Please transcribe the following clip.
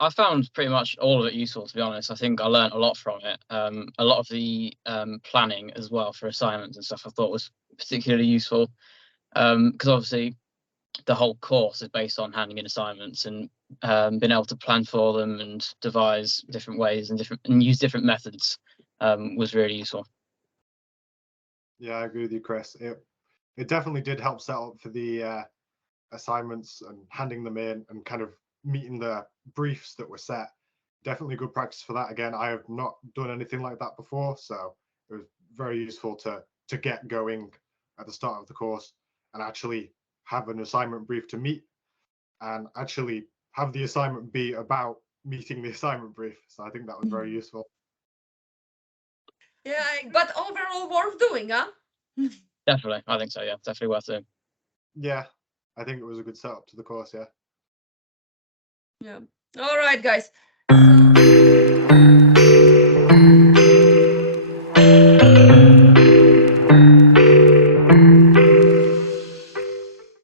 I found pretty much all of it useful, to be honest. I think I learned a lot from it. A lot of the planning as well for assignments and stuff I thought was particularly useful, because obviously the whole course is based on handing in assignments, and being able to plan for them and devise different ways and use different methods was really useful. Yeah, I agree with you, Chris. It definitely did help set up for the assignments and handing them in and kind of meeting the briefs that were set. Definitely good practice for that. Again, I have not done anything like that before, so it was very useful to get going at the start of the course and actually have an assignment brief to meet and actually have the assignment be about meeting the assignment brief. So I think that was very useful. Yeah, but overall worth doing, huh? Definitely, I think so. Yeah, definitely worth doing. Yeah, I think it was a good setup to the course. Yeah. Yeah. All right, guys.